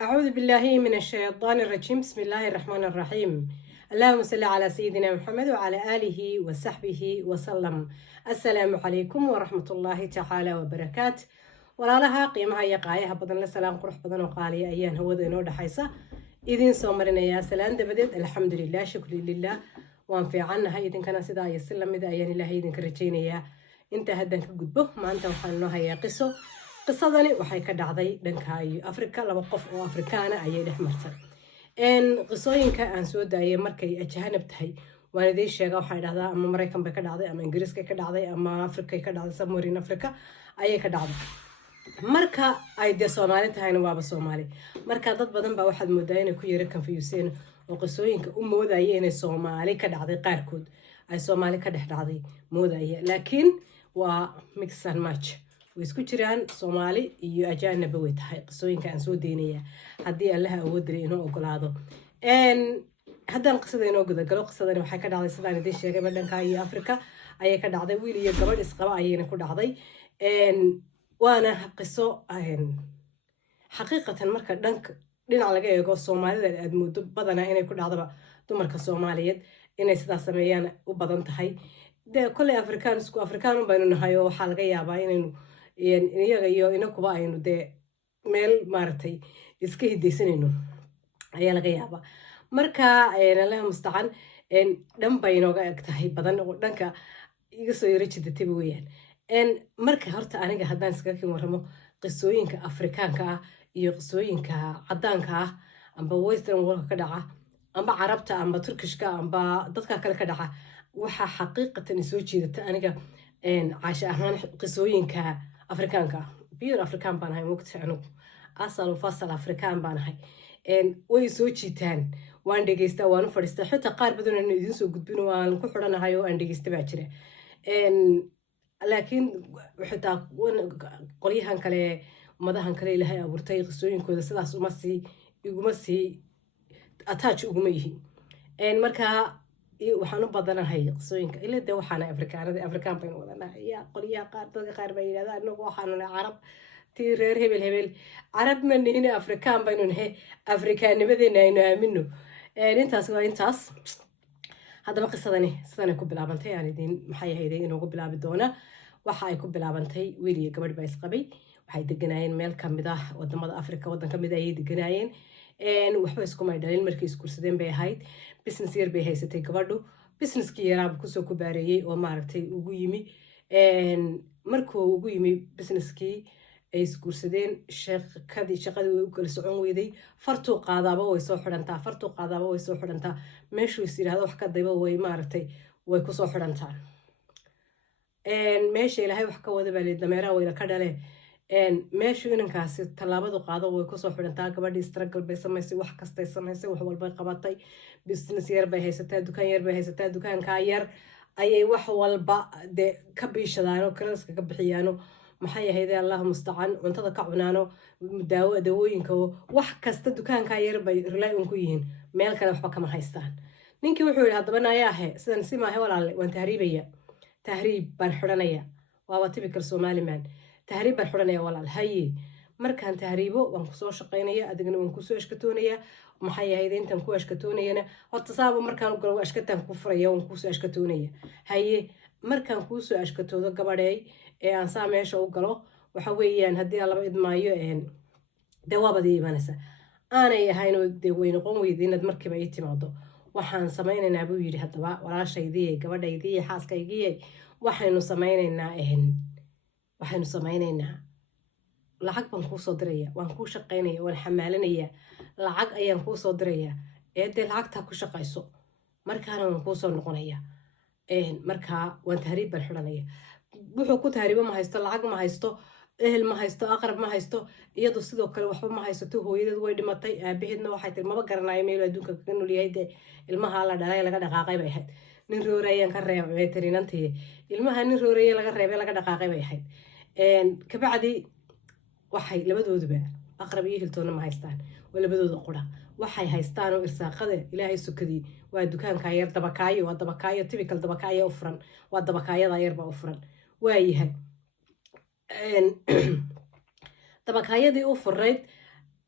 أعوذ بالله من الشيطان الرجيم بسم الله الرحمن الرحيم اللهم صل على سيدنا محمد وعلى آله وصحبه وسلم السلام عليكم ورحمة الله تعالى وبركاته ولا لها قيمها يقايها بدن لسلام قرح بدن وقالي أيان هو ذي نور حيسة إذن صومرنا يا سلام دبدت الحمد لله شكر لله وان في عنها إذن كان سدا يسلم إذا أيان الله إذن كرجيني يا انت هدن كجدبه ما أنت وحنوها يا qisadani waxay ka dhacday dhanka Afrika laba qof oo Afrikaan ah ayay dhex martay qisooyinka aan soo daayay markay ajaanib tahay waan idin sheegaa waxay dhahdaa ama Mareykan bay ka dhacday ama Ingiriiska ka dhacday ama Afrika ka dhacday somewhere in Africa ayay ka dhacday marka ay de Soomaali tahayna waaba Soomaali marka dad badan baa waxaad moodaa inay ku yara confuseen oo qisooyinka u moodayay inay Soomaali ka dhacday qaarkood ay Soomaali ka dhex dhacday moodaya laakiin waa mix and match ويسكو جيران صومالي iyo ajaanib way tahay qisooyinka aan soo deynaya hadii Allah awood diray inuu ogolaado hadan qisada inoo gudagalo qisadani waxay ka dhacday sidaan idin sheegay badhanka iyo Afrika ayay ka dhacday wiil iyo gabadh isqaba ayayna ku dhacday waana qiso xaqiiqatan marka dhinac laga eego Soomaalida aad muddo badan inay ku dhacdaba dumarka Soomaaliyeed inay sidaas sameeyaan u badan tahay de kulli Afrikaan baynu nahay oo waxa laga yaabaa inaynu iyaga iyo inakuba aynu de meel maartay iska hideysanayno ayaa laga yaabaa marka Allah mustaqan dhan bay inooga eg tahay badan oo dhanka iga soo yara jidatay weeyaan marka horta aniga haddaan iskaga kin waramo qisooyinka Afrikaanka ah iyo qisooyinka cadaanka ah amba western world ka dhaca amba carabta amba turkishka amba dadka kale ka dhaca waxa xaqiiqatan soo jeedata aniga caasha ahaan qisooyinka Afrikaanka biyo Afrikaan baan ahay waqti anigu asal fasal Afrikaan baan ahay way soo jiitaan waan dhageystaa waan u fadhiistaa xitaa qaar badan oo idin soo gudbin waan ku xidhanahay oo aan dhageystaa baa jira laakiin xitaa qolyahan kale madahan kale Ilaahay abuurtay qisooyinkooda sidaas iguma sii attach uguma yihiin marka waxaan u badanahay qisooyinka ilaa de waxaan Afrikaan baan wadanahay ya qoliya dadka qaar bay yiraahdaan anagu waxaan carab tii reer hebel carab ma nihin Afrikaan baynu nahay Afrikaanimadeena aynu aamino intaas waa intaas haddaba qisadani sidaan ku bilaabantay aan idin maxay ahayd inuu ku bilaabi doona waxa ay ku bilaabantay wiil iyo gabadh baa isqabay waxay deganayeen meel kamid ah wadamada Afrika wadan kamid ah ay deganayeen waxba isku may dhalin markii iskursadeen bay ahayd business yar bay haysatay gabadhu businesskii yaraab kusoo ku baareeyay oo maaragtay ugu yimi markuu ugu yimi businesskii ay iskursadeen shaqadii way u kala socon weyday fartuu qaadaaba way soo xidhantaa meeshuu is yiraahdo wax ka dayba way maaragtay way ku soo xidhantaa meesha Ilaahay wax ka wada baa dameeraha wayla ka dhalee meeshu inankaasi talaabadu qaado way ku soo xidhantaa gabadhii struggle bay samaysay wax kasta ay samaysay wax walba qabatay business yar bay haysataa dukaan yar bay haysataa dukaanka yar ayay wax walba de ka biishadaano kalaska ka bixiyaano maxay ahayd Allah mustaqan cuntada ka cunaano daawooyinka wax kasta dukaanka yar bay rely on ku yihiin meel kale waxba kama haystaan ninkii wuxuu yiri hadaba naayahe sidan si maahe walaal waan tahriib baan xidhanaya waa typical Somali man tahriib baan xidhanaya walaal haye markaan tahriibo waan ku soo shaqeynaya adigna waan ku soo ashkatoonaya maxay ahayd intaan ku ashkatoonayna horta saabo markaan u galo ashkataan ku furaya waan ku soo ashkatoonaya haye markaan ku soo ashkatoodo gabadhay aan saa meesha u galo waxa weeyaan hadii laba idmaayo dawaabadii imanaysa aanay ahayn de way noqon weydii inaad markiiba ay timaado waxaan sameynaynaa buu yiri hadaba walaashaydii gabadhaydii xaaskaygii waxaynu sameynaynaa lacag baan kuu soo diraya waan kuu shaqeynaya waan xamaalanaya lacag ayaan kuu soo diraya de lacagta ku shaqayso markaana waan kuu soo noqonaya markaa waan tahriib baan xidhanaya wuxuu ku tahriibo ma haysto lacag ma haysto ehel ma haysto aqrab ma haysto iyadu sidoo kale waxba ma haysto hooyadeed way dhimatay aabaheedna waxay tiri maba garanayo meel adduunka kaga nool yahay de ilmaha la dhalay laga dhaqaaqay bay ahayd nin roorayaan ka reebay tirinantii ilmaha nin roorayay laga reebay laga dhaqaaqay bay ahayd kabacdi waxay labadooduba aqrab iyo hiltoona ma haystaan waa labadooda qura waxay haystaan oo irsaaqada Ilaahay sukadii waa dukaanka yar dabakaayo typical dabakaayo u furan waa dabakaayada yar ba u furan waayahay dabakaayadii u furayd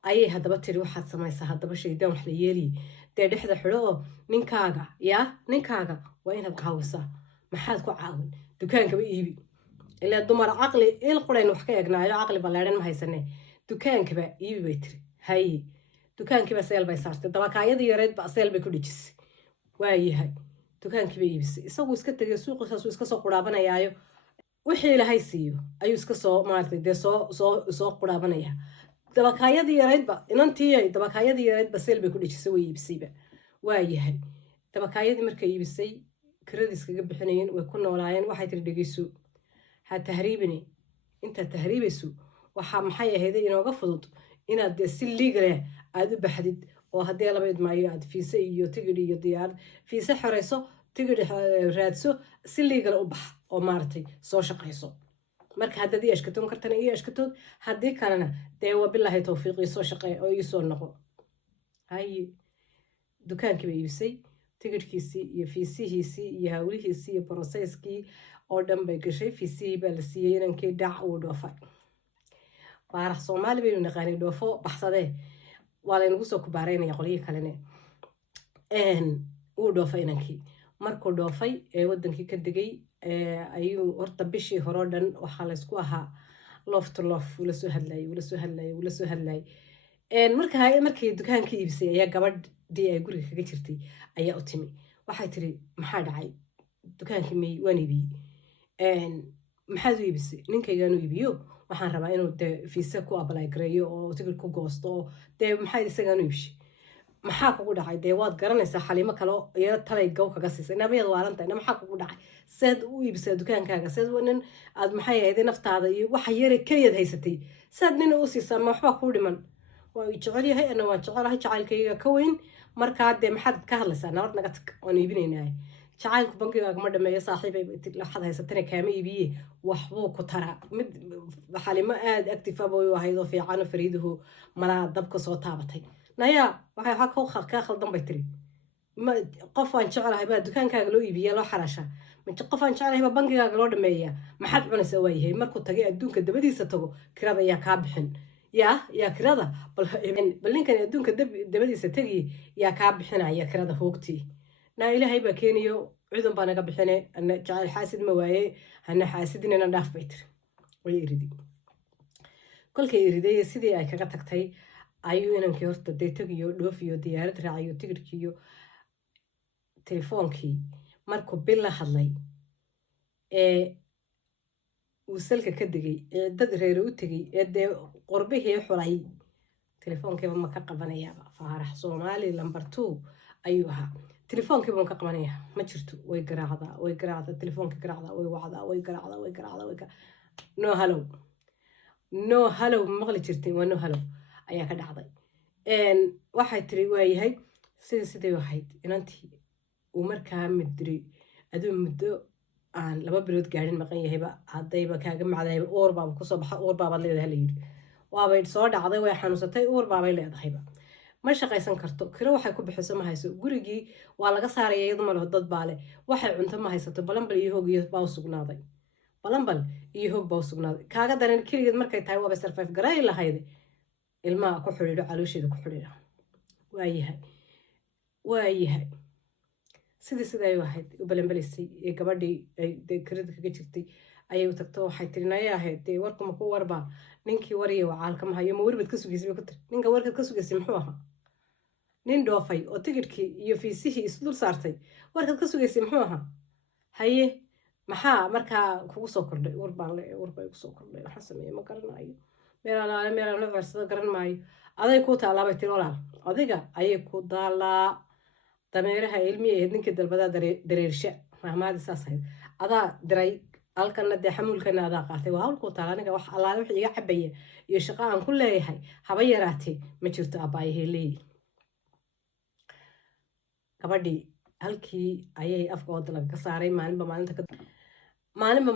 ayay haddaba tiri waxaad samaysaa haddaba shaydaan wax la yeeliy dee dhexda xidho oo ninkaaga waa inaad caawisaa maxaad ku caawin dukaankaba iibi ilaa dumar caqli il qurayn wax ka egnaayo caqli ballaadhan ma haysane dukaankaba iibi bay tiri haye dukaankiiba seel bay saartay dabakaayadii yareedba seel bay ku dhejisay waayahay dukaankiiba iibisay isagu iska tegay suuqiisaasuu iska soo quraabanayaayo wixii ilaahay siiyo ayuu iska soo maartay dee soo quraabanayaa dabakaayadii yareedba inantii dabakaayadii yareedba seel bay ku dhejisay way iibisayba waayahay dabakaayadii markay iibisay kiradii iskaga bixinayeen way ku noolaayeen waxay tiri dhegeyso ha tahriibini intaad tahriibayso waxaa maxay ahayday inooga fudud inaad dee si liigale aad u baxdid oo haddii laba idmaayo aad fiise iyo tigidh iyo diyaarad fiise xoreyso tigidh raadso si liigale u bax oo maaragtay soo shaqayso marka haddaad ii ashkatoon kartana ii ashkatood haddii kalena dee waa bilaahi tawfiiqii soo shaqee oo ii soo noqo haye dukaankii bay iibisay tigidhkiisii iyo fiisihiisii iyo hawlihiisii iyo broseskii oo dhan bay gashay fiisihii baa la siiyey inankii dhac uu dhoofay baarax soomaali baynu naqaanay dhoofo baxsadee waa laynagu soo kubaaraynaya qolyihii kalene uu dhoofay inankii markuu dhoofay ee wadankii ka degay ayuu horta bishii horeo dhan waxaa laysku ahaa lof to lof wula soo hadlayay markay dukaankii iibisay ayaa gabadhii ay guriga kaga jirtay ayaa u timi waxay tiri maxaa dhacay dukaankii may waan iibiyey maxaad u iibisay ninkaygaan u iibiyo waxaan rabaa inuu dee fiise ku abalay gareeyo oo tigid ku goosto oo dee maxaa isagaan u iibshay maxaa kugu dhacay dee waad garanaysaa xaliimo kale iyo talay gaw kaga siisay nabayaad waalantahay maxaa kugu dhacay seed u iibsaa dukaankaaga seed nin aad maxay ahayd naftaada iyo waxa yare keliyaad haysatay seed nin u siisaa ma waxbaa kuu dhiman waa uu jecel yahay ana waan jecelahay jacaylkayga ka weyn markaa dee maxaad ka hadlaysaa nabad naga tag waan iibinaynaa jacaylku bankigaaga ma dhameeyo saaxiibay waxaad haysatana kaama iibiye waxbuu ku taraa mid xalimo aad active bay u ahayd oo fiican fariiduhu malaa dabka soo taabatay naya waxay ka khaldan bay tiri qof aan jecelahay baa dukaankaaga loo iibiyaa loo xaraashaa qof aan jecelahay baa bankigaaga loo dhameeyaa maxaad cunaysaa waayahay markuu tagay adduunka dabadiisa tago kirada ayaa kaa bixin yaa kirada bal ninkan adduunka dabadiisa tegi yaa kaa bixinaya kirada hoogtii naa ilaahay baa keeniyo cudun baa naga bixine ana jacayl xaasid ma waaye hana xaasidinana dhaaf bay tiri way iridi kolkay iriday sidii ay kaga tagtay ayuu inankii horta dee tegiyo dhoofiyo diyaarad raacayo tigidhkiiyo telefoonkii markuu bil la hadlay ee uu salka ka degay ee dad reere u tegay ee dee qorbihii xulay telefoonkiiba ma ka qabanayaaba faarax soomaali lambar 2 ayuu ahaa telefoonkiiba ma ka qabanayaa ma jirto way garaacdaa telefoonkii garaacdaa way wacdaa way garaacdaa no hallow maqli jirtay waa no hallow ayaa ka dhacday waxay tiri waayahay sidii ahayd inantii uu markaa midiri aduu muddo aan 2 bilood gaadhin maqan yahayba haddayba kaaga macdayba uur baaba kusoo baxa uur baabaad leedahay la yidhi waabay soo dhacday way xanuunsatay uur baabay leedahayba ma shaqaysan karto kiro waxay ku bixiso ma hayso gurigii waa laga saaraya iyadu ma leho dad baa leh waxay cunto ma haysato balanbal iyo hoog iyo baa u sugnaaday kaaga daran keligeed markay tahay waaba sarfayf garay lahayd ilmaha ku xidhiidho caloosheeda ku xidhiidha waayahay sidii ay ahayd u balanbalisay ee gabadhii ay kirada kaga jirtay ayay u tagto waxay tiri naya ahayd dee warkuma ku warbaa ninkii wariya wacaalka ma hayo ma warbad ka sugaysay bay ku tiri ninka warkad ka sugaysay muxuu ahaa nin dhoofay oo tigidhkii iyo fiisihii isdul saartay warkad ka sugaysay muxuu ahaa haye maxaa markaa kugu soo kordhay warbaa igu soo kordhay waxaan sameeye ma garanayo meelaalaale meelaan la ceersado garan maayo aday kuu taalaa bay tiri walaal adiga ayay ku daalaa dameeraha ilmihi ahayd ninkii dalbadaa dareersha mahmaadi saas ahayd adaa diray halkana dee xamuulkana adaa qaatay waa hawlkuu taala aniga wax allaale wix iga cabaya iyo shaqo aan ku leeyahay haba yaraatee ma jirto abbaayahay leeyi gabadhii halkii ayay afka ooda lagaga saaray maalinba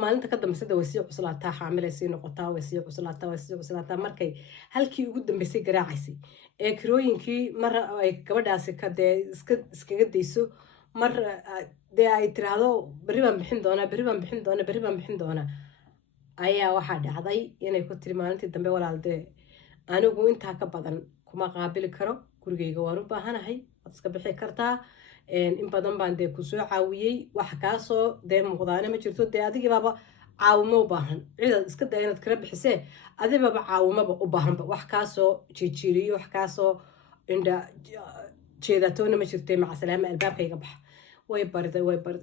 maalinta ka dambeysada way sii cuslaataa xaamilay sii noqotaa way sii cuslaataa markay halkii ugu dambeysay garaacaysay ee kirooyinkii mar ay gabadhaasi dee iskaga dayso mar dee ay tiraahdo berri baan bixin doonaa ayaa waxaa dhacday inay ku tiri maalintii dambe walaal dee anigu intaa ka badan kuma qaabili karo gurigayga waan u baahanahay waad iska bixi kartaa in badan baan dee kusoo caawiyey wax kaasoo dee muuqdaana ma jirto dee adigiibaaba caawimo u baahan cidaad iska daa inaad kala bixisee adibaaba caawimaba u baahanba wax kaasoo jiijiiriyo wax kaasoo indha jeedatoona ma jirtay macasalaama albaabkayga baxa way barida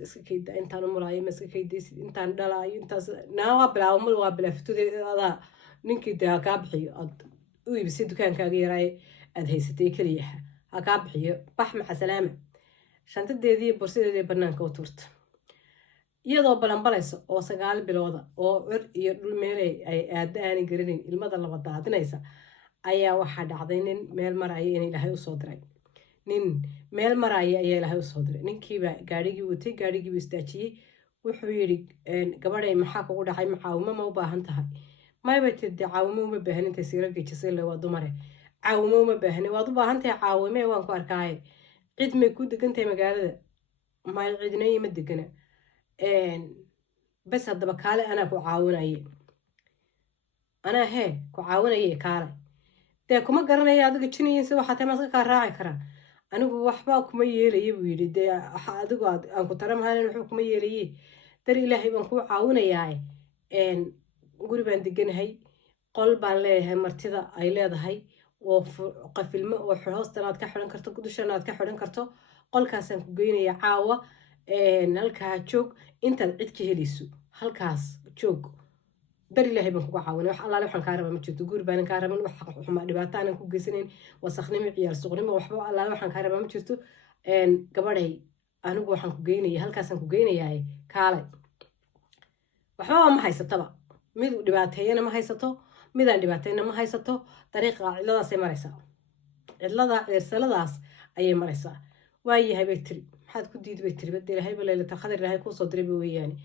iska kayda intaan umulaayo ma iska kaydaysid intaan dhalaayo intaas naa bilaawmul waa bilaafitudeedaa ninkii dee ha kaa bixiyo aad u iibisay dukaankaaga yaraaye aad haysatay keliyaha ha kaa bixiyo bax macasalaama shantadeedii borsadeedii banaanka u tuurta iyadoo balanbalaysa oo 9 bilooda oo cur iyo dhul meelay ay aada aanay garanayn ilmada laba daadinaysa ayaa waxaa dhacday nin meel maraya in ilaahay usoo diray nin meel maraya ayaa ilaahay usoo diray ninkiiba gaadhigii watay gaadhigiibu istaajiyey wuxuu yidhi gabadhay maxaa kugu dhacay macaawimo ma u baahan tahay mayba tidde caawimo uma baahan intay siiro gejisay waa dumare caawimo uma baahani waad u baahan tahay caawime waan ku arkaaye cid may ku degan tahay magaalada may cidna ima degana bas haddaba kaale anaa ku caawinaye anaa hee ku caawinaye kaale dee kuma garanaya adiga jinayiinsi waxaa tahay maska kaa raaci karaa anigu waxbaa kuma yeelaya buu yidhi dee adigu aan ku taramahanan wuxuu kuma yeelaye dar ilaahay baan kuu caawinayaa guri baan deganahay qol baan leeyahay martida ay leedahay oo qafilmo oo hoostan aad ka xidhan karto dushana aad ka xidhan karto qolkaasaan ku geynaya caawa halkaa joog intaad cid ka helayso halkaas joog dar ilaahay baan kuga caawinay wax allaale waxaan kaa rabaa ma jirto guri baanan kaa rabin wax xuma dhibaato aanan ku geysanayn wasakhnimo ciyaar suqnimo waxba allaale waxaan kaa rabaa ma jirto gabadhay anigu waxaan ku geynaya halkaasaan ku geynayaa kaalay waxba ma haysataba mid dhibaateeyana ma haysato midaan dhibaatayna ma haysato dariiqa cidladaasay maraysaa cidlada ceersaladaas ayay maraysaa waayahay bay tiri maxaad ku diidi bay tiri badda ilaahay baleelata khadar ilaahay kuusoo diray ba weeyaane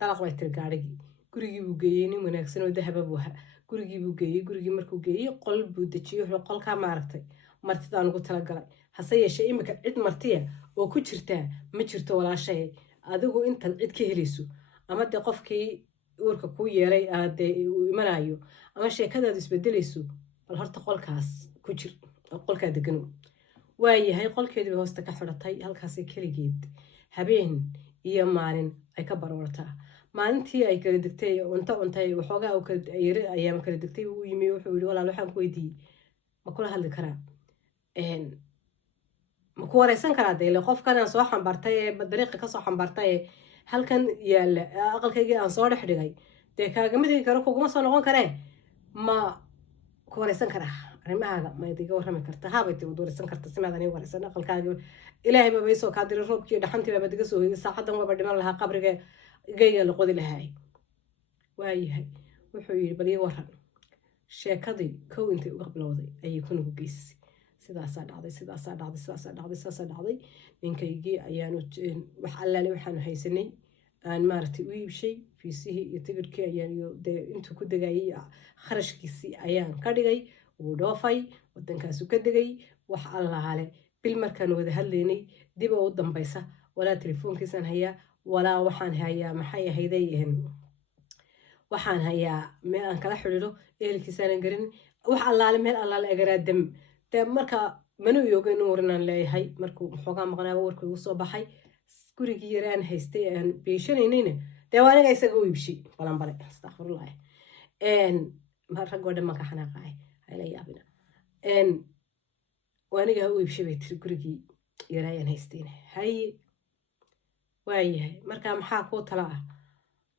dalaq bay tiri gaadhigii gurigii buu geeyey nin wanaagsan oo dahaba buu ahaa gurigii buu geeyey gurigii markuu geeyey qol buu dejiyey wuxuu qolkaa maaragtay martidaan ugu talagalay hase yeeshee imika cid martiya oo ku jirtaa ma jirto walaashay adigu intaad cid ka helayso ama dee qofkii uurka kuu yeelay dee uu imanayo ama sheekadaadu isbedelayso bal horta qolkaas ku jir qolkaa degano waayahay qolkeedii bay hoosta ka xidhatay halkaasay keligeed habeen iyo maalin ay ka baroortaa maalintii ay kala degtay cuntay waxoogaa ayaama kala degtay uu yimi wuxuu yidhi walaal waxaan ku weydiiyey ma kula hadli karaa ma ku wareysan karaa deyle qofkanaan soo xambartay ee dariiqa kasoo xambartay ee halkan yaalla aqalkaygii aan soo dhex dhigay dee kaagama degi karo kuguma soo noqon karee ma ku wareysan karaa arrimahaaga ma idiga warrami karta haabay ti wad wareysan karta simaad aniga wareysan aqalkaaga ilaahay baba isoo kaa diray roobkii dhaxantii baaba diga soo hoyday saacadan waba dhiman lahaa qabriga gayga la qodi lahaay waayahay wuxuu yidhi bal ii warran sheekadii kow intay uga bilowday ayay kunugu geysay sidaasaa dhacday ninkaygii ayaanu wax allaale waxaanu haysanay aan maaragtay u iibshay fiisihii iyo tigirkii ayaan dee intuu ku degayay kharashkiisii ayaan ka dhigay wuu dhoofay wadankaasu ka degay wax allaale bil markaan wada hadlaynay dib oo u dambaysa walaa telefoonkiisaan hayaa walaa waxaan hayaa maxay ahayday waxaan hayaa meel aan kala xidhiidho ehelkiisaanan garin wax allaale meel allaale agaraadam dee marka mana iyoga in warinaan leeyahay markuu xoogaa maqnaaba warkii ugu soo baxay gurigii yare aan haystay aan beeshanaynayna dee waa aniga isaga u iibshay balanbale astaqfirullah raggoo dhan maan ka xanaaqaay hayla yaabina waa aniga u iibshay bay tiri gurigii yare ayaan haystayna haye waayahay markaa maxaa kuu tala ah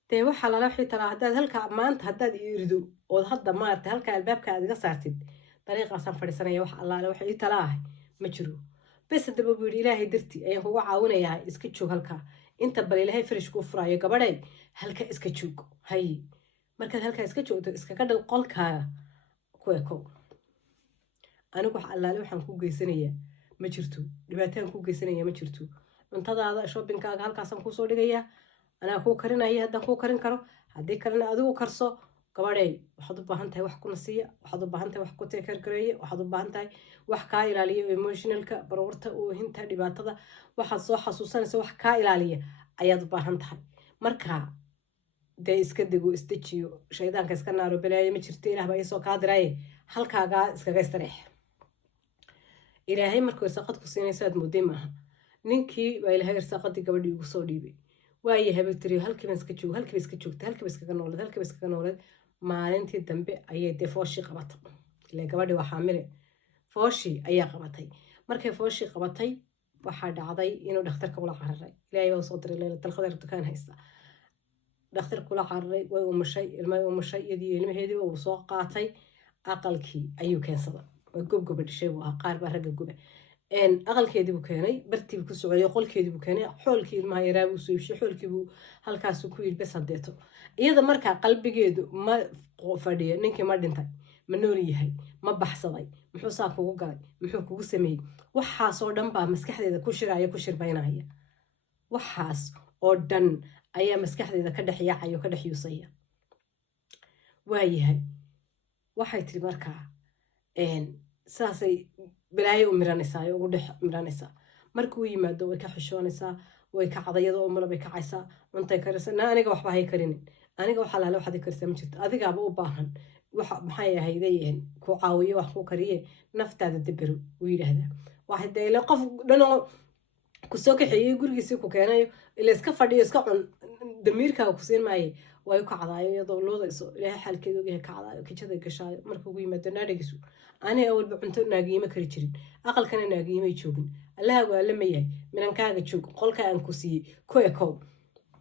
dee waxaa lala wixii talaa haddaad halkaa maanta haddaad irido ood hadda maaragtay halkaa albaabka aad iga saartid dariiqaasaan fadhiisanaya wax allaale waxa ii tala ahay ma jiro bes haddaba buu yidhi ilaahay dartii ayaan kugu caawinayaa iska joog halkaa inta bal ilaahay farish kuu furaayo gabadhay halkaa iska joog haye markaad halkaa iska joogto iskaga dhal qolkaaga ku ekow anigu wax allaale waxaan ku geysanayaa ma jirto dhibaataan ku geysanaya ma jirto cuntadaada shoppingkaaga halkaasaan kuusoo dhigayaa anaa kuu karinaya haddaan kuu karin karo haddii kalena adigu karso gabadhay waxaad u baahan tahay wax kuna siiya waxaad u baahan tahay wax ku teekargareeya waxaad u baahan tahay wax kaa ilaaliya emotionalka baroorta oohinta dhibaatada waxaad soo xasuusanaysa wax kaa ilaaliya ayaad u baahan tahay marka dee iska dego isdejiyo shaydaanka iska naaro balaayo ma jirto ilaah baa iisoo kaa diraaye halkaagaa iskaga istareex ilaahay markuu irsaaqad ku siinayso aad mooday maaha ninkii baa ilaahay irsaaqadii gabadhii ugu soo dhiibay waayahay bay tiri halkiiba iska joogta halkiiba iskaga nooled maalintii dambe ayay dee fooshii qabatay ilaa gabadhii waa xaamile fooshii ayaa qabatay markay fooshii qabatay waxaa dhacday inuu dhakhtarka ula cararay ilaahay baa usoo diray Laylatul Qadr dukaan haysta dhakhtarka ula cararay way umushay ilmahay umushay iyadii ilmaheedii uu soo qaatay aqalkii ayuu keensaday way gobgoba dhashay buu ahaa qaar baa ragga guba aqalkeedii buu keenay bartii buu ku socday qolkeedii buu keenay xoolkii ilmaha yaraa buu soo iibshay xoolkii buu halkaasuu ku yidhi bes hadeeto iyada markaa qalbigeedu ma fadhiyo ninkii ma dhintay ma nool yahay ma baxsaday muxuu saa kugu galay muxuu kugu sameeyey waxaasoo dhan baa maskaxdeeda ku shiraya ku shirbaynaya waxaas oo dhan ayaa maskaxdeeda ka dhex yaacaya oo ka dhex yuusaya waayahay waxay tiri markaa saasay balaayo u miranaysaa ay ugu dhex miranaysaa markuu yimaado way ka xishoonaysaa way ka cadayado umala bay kacaysaa cuntay karisa aniga waxba hay karinin aniga waxa laale waxaad karisa ma jirto adigaaba u baahan waxa maxay ahaydeen ku caawiyo wax ku kariye naftaada dibiro uu yiraahdaa waxa deelo qof dhano ku soo kaxeeyay gurigiisa ku keenayo ila iska fadhiyo iska cun damiirka ku siin maaye way ka cadaayo iyadoo loodayso ilaahay xalkeedu yahay ka cadaayo kijada gashaayo markuu ugu yimaado naadhigiisu ani awalba cunto naagiima kari jirin aqalkana naagiimay joogin allaha waa la mayahay minankaaga joog qolka aan ku siiyey ku ekow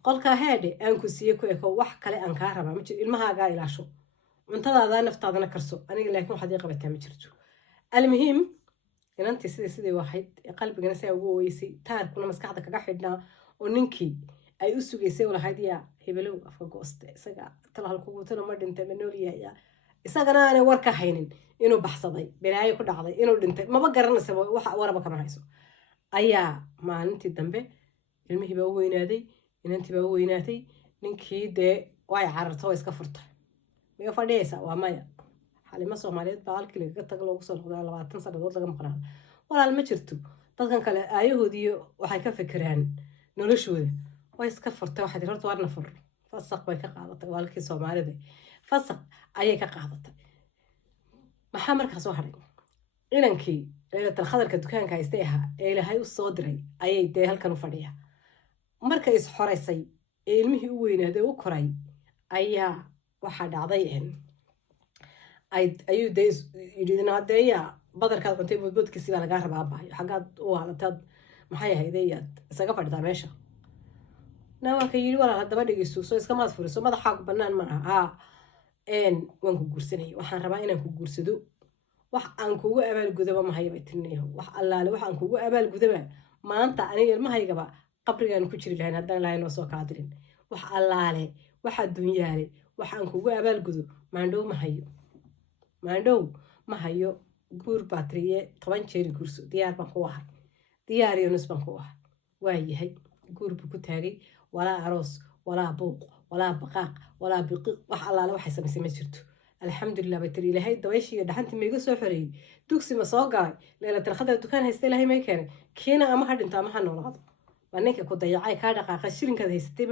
qolka heede aan ku siiyey ku ekow wax kale aan kaa rabaa ma jiro ilmahaagaa ilaasho cuntadaada naftaadana karso aniga laakiin waxaad ii qabataa ma jirto almuhiim inantii sidii waxayd qalbigana saa ugu oweysay taarkuna maskaxda kaga xidhnaa oo ninkii ay u sugaysay walahayd yaa hebelow afka gooste isaga tala halkugu tala ma dhintay ma nool yahay isagana aanay war ka haynin inuu baxsaday balaayo ku dhacday inuu dhintay maba garanaysa waxa waraba kama hayso ayaa maalintii dambe ilmihii baa u weynaaday inantii baa u weynaatay ninkii dee way cararto iska furtay miga fadhiyaysa waa maya xalimo Soomaaliyeed baa halkii laga tag loogu soo noqday 20 sanadood laga maqnaa walaal ma jirto dadkan kale aayahoodii waxay ka fikiraan noloshooda way iska furtay waxa dirto warna fur fasaq bay ka qaadatay walkii Soomaalida fasaq ayay ka qaadatay maxaa markaas soo haray inankii Laylatul Qadarka dukaanka haystay ahaa ee ilaahay u soo diray ayay dee halkan u fadhiya markay is xoreysay ee ilmihii u weynaaday u koray ayaa waxa dhacday ayuu dee yidhinadeeya badarkaad cuntay boodboodkiisii baa lagaa rabaa baayo xaggaad u waalataad maxay ahaydeeyaad isaga fadhidaa meesha waa ka yidhi walaal haddaba dhegeyso soo iskamaad furiso madaxaagu bannaan ma aha waan ku guursanaya waxaan rabaa inaan ku guursado wax aan kugu abaalgudaba mahaya bay tirinayo wax allaale wax aan kugu abaalgudaba maanta aniga ilmahaygaba qabrigaan ku jiri lahayn haddaan ilaahay noo soo kaa dirin wax allaale wax adduunyaale wax aan kugu abaalgudo maandhow ma hayo guur baatriye 10 jeer guurso diyaar baan ku ahay diyaar iyo nus baan ku ahay waayahay guur buu ku taagay walaa aroos walaa buuq walaa baqaaq walaa biqiq wax allaale waxay samaysay ma jirto alxamdulilah bay tiri ilaahay dabayshiiyo dhaxantii mayga soo xoreeyey dugsi ma soo galay Laylatul Qadr dukaan haysta ilaahay may keenay kiina ama ha dhinto ama ha noolaado waa ninka ku dayacay kaa dhaqaaqay shilinkaad haysatay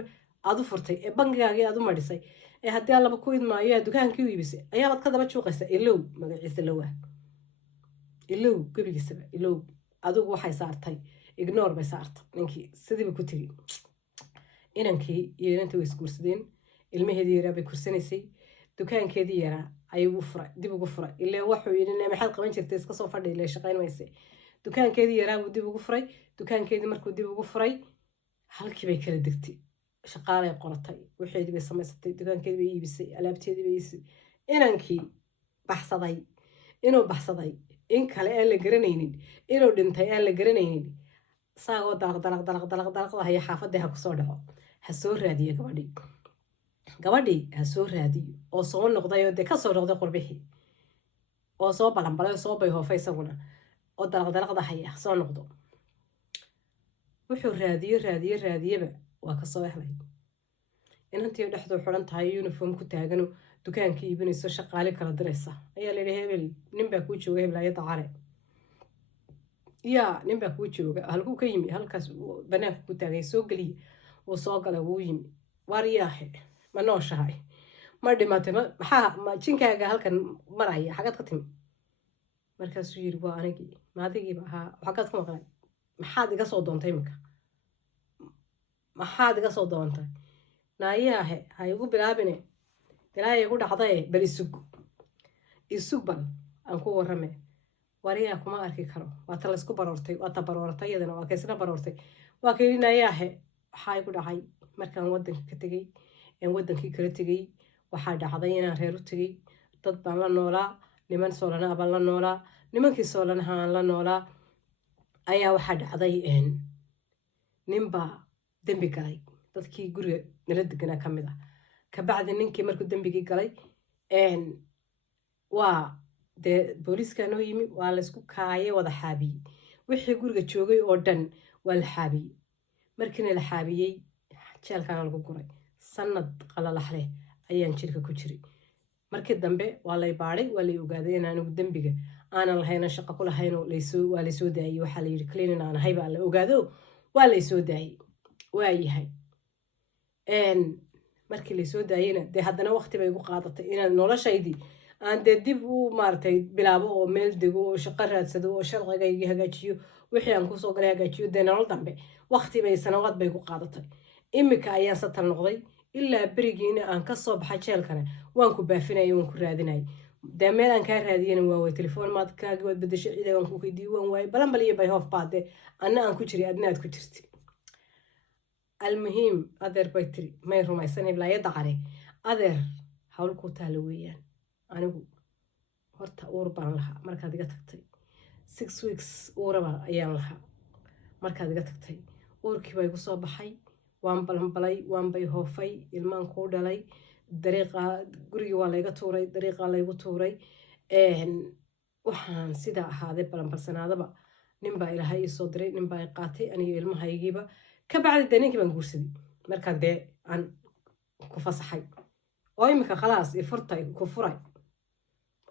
aad u furtay ee bangigaagii aad u marisay ee haddii allaba ku idmaayo dukaankii u iibisay ayaabaad ka daba juuqaysa ilow magaciisa lowah ilow gebigiisaba ilow adigu waxay saartay ignore bay saartay ninkii sidiiba ku tegey inankii iyo inantii way isguursadeen ilmaheedii yaraa bay kursanaysay dukaankeedii yaraa ayuu furay dib ugu furay ilaa wuxuu yidhi maxaad qaban jirtay iska soo fadhi ilaa shaqayn mayse dukaankeedii yaraa buu dib ugu furay dukaankeedii markuu dib ugu furay halkii bay kala degtay shaqaalay qoratay waxeedii bay samaysatay dukaankeedii bay iibisay alaabteedii bay iibisay inankii baxsaday inuu baxsaday in kale aan la garanaynin inuu dhintay aan la garanaynin saagoo dalaq haya xaafadii ha kusoo dhaco ha soo raadiyo gabadhii ha soo raadiyo oo soo noqday oo dee ka soo noqday qurbixii oo soo balanbalay oo soo bayhoofay isaguna oo dalaqda haya ha soo noqdo wuxuu raadiyeba waa ka soo helay inantii dhexdu xiran tahay uniform ku taagano dukaankii iibinayso shaqaale kala diraysa ayaa la yidhi hebel nin baa kuu jooga hebel ayada cale yaa nin baa kuu jooga halkuu ka yimi halkaas banaanka ku taagay soo geliya uu soo galay wuu yimi waar yaahe ma nooshahay ما dhimatay ma jinkaaga halkan maraya xagad ka timi markaasuu yiri waa anigii maadigiiba ahaa xagad ka maqlay maxaad iga soo doontay imika maxaad iga soo doontay naayaahe ha igu bilaabine ilaahay igu dhacday bal isug bal aan ku warrame wariyaa kuma arki karo waa ta laysku baroortay waa ta baroortay iyadana waa kaysna baroortay waa kayidhi naayaahe waxaa igu dhacay markaan waddanka ka tegey waddankii kala tegey waxaa dhacday inaan reer u tegey dad baan la noolaa niman soolana baan la noolaa nimankii soolanaha aan la noolaa ayaa waxaa dhacday ninbaa dembi galay dadkii guriga nala deganaa ka mid ah kabacdi ninkii markuu dembigii galay waa dee booliiskaa noo yimi waa laysku kaaye wada xaabiyey wixii guriga joogay oo dhan waa la xaabiyey markiina la xaabiyey jeelkaana lagu guray sanad qalalax leh ayaan jirka ku jiray markii dambe waa lay baadhay waa lay ogaaday in anigu dembiga aanan lahaynan shaqo ku lahayn waa laysoo daayey waxaa la yidhi cleanin aan ahay baa la ogaado waa laysoo daayey waa yahay markii laysoo daayeyna dee haddana waqti bay igu qaadatay inaan noloshaydii aan dee dib u maaragtay bilaabo oo meel dego oo shaqo raadsado oo sharcigayga hagaajiyo wixii aan kusoo galay hagaajiyo dee nolol dambe waqti bay sanawaad bay ku qaadatay imika ayaan satal noqday ilaa berigiina aan ka soo baxay jeelkana waan ku baafinayay waan ku raadinayay dee meel aan kaa raadiyana waa way telefoon maadkaagi waad bedeshay cida waan ku weydiiyey waan waayay balanbal iyo bayhoof baade anna aan ku jiray adna aad ku jirtay almuhiim adeer bay tiri may rumaysanay bilaayadda care adeer hawl ku taala weeyaan anigu horta uur baan lahaa markaad iga tagtay 6 weeks uuraba ayaan lahaa markaad iga tagtay uurkii baa igu soo baxay waan balanbalay waan bay hoofay ilmaan kuu dhalay dariiqa gurigii waa layga tuuray dariiqaa laygu tuuray waxaan sidaa ahaaday balanbalsanaadaba ninbaa ilaahay ii soo diray ninbaa i qaatay aniyo ilmahaygiiba ka bacdi dee ninkii baan guursaday markaan dee aan ku fasaxay oo imika khalaas i furtay ku furay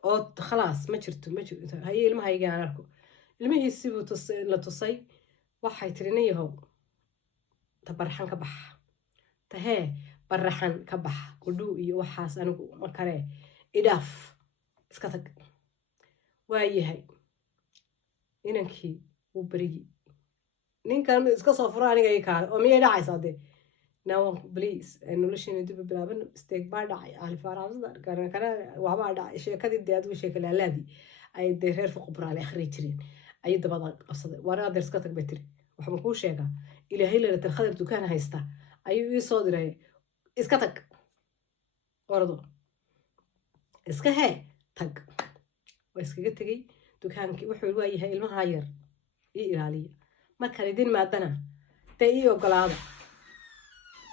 oo khalaas ma jirto haye ilmahaygii aan arko ilmihiisibuu la tusay waxay tiri nin yahow tabarxan ka bax tahee baraxan ka bax kudhuu iyo waxaas anigu ma kale idhaaf iska tag waa yahay inankii wuu berigi ninkan iska soo furo aniga ii kaale oo miyay dhacaysaa dee nawan please noloshiina dib u bilaaban isteeg baa dhacay alifaaraasada kana waxbaa dhacay sheekadii dee adigu sheekalaalaadii ay dee reer fuquburaale akhri jireen ayay dabada qabsaday waar adeer iska tag bay tiri waxaan kuu sheegaa ilaahay leelatal khadar dukaan haysta ayuu ii soo diray iska tag ordo iska hee tag waa iskaga tegey dukaankii wuxuu waa yahay ilmaha yar ii ilaaliya markaan idin maadana dee ii ogolaada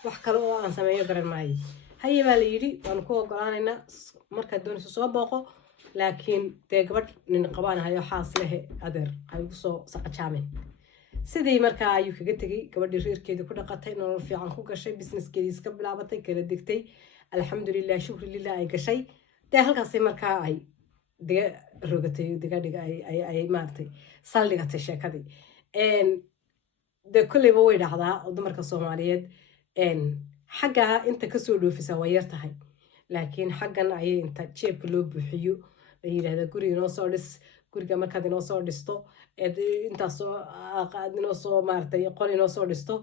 wax kale oo aan sameeyo garan maayo haye baa la yidhi waanu ku ogolaanaynaa markaad doonayso soo booqo laakiin dee gabadh nin qabaanahayo xaas lehe adeer ay ugu soo saqajaamen sidii markaa ayuu kaga tegey gabadhii reerkeedii ku dhaqatay nolol fiican ku gashay businesskeedii iska bilaabatay kala degtay alxamdulilah shukri lilah ay gashay dee halkaasay markaa ay diga rogatay digadhiga ay maaragtay saldhigatay sheekadii dee kolleyba way dhacdaa oo dumarka soomaaliyeed xaggaa inta kasoo dhoofisa waa yar tahay laakiin xaggan ayay inta jeebka loo buuxiyo la yidhahda guri inoo soo dhis guriga markaad inoo soo dhisto intaasoo inoo soo maaratay qol inoo soo dhisto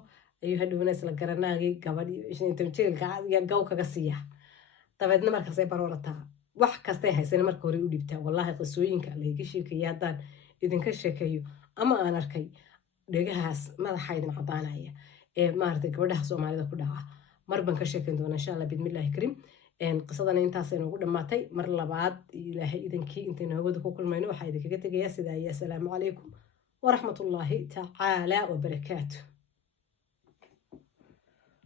ayuu hadhowna isla garanaagii gabadh jeelka iyo gaw kaga siiya dabeedna markaasay baroorataa wax kastay haysana marka hore u dhibtaa wallaahi qisooyinka layga sheekeeya haddaan idinka sheekeeyo ama aan arkay dhegahaas madaxa idin cadaanaya ee maaragtay gabadhaha soomaalida ku dhaca mar baan ka sheekeyn doona insha allah bidmillaahi kariim qisadana intaasay noogu dhammaatay mar labaad ilaahay idinkii intaynu hawada ku kulmayno waxaa idinkaga tegayaa sidaa iyo asalaamu calaykum waraxmatullaahi tacaala wabarakaatu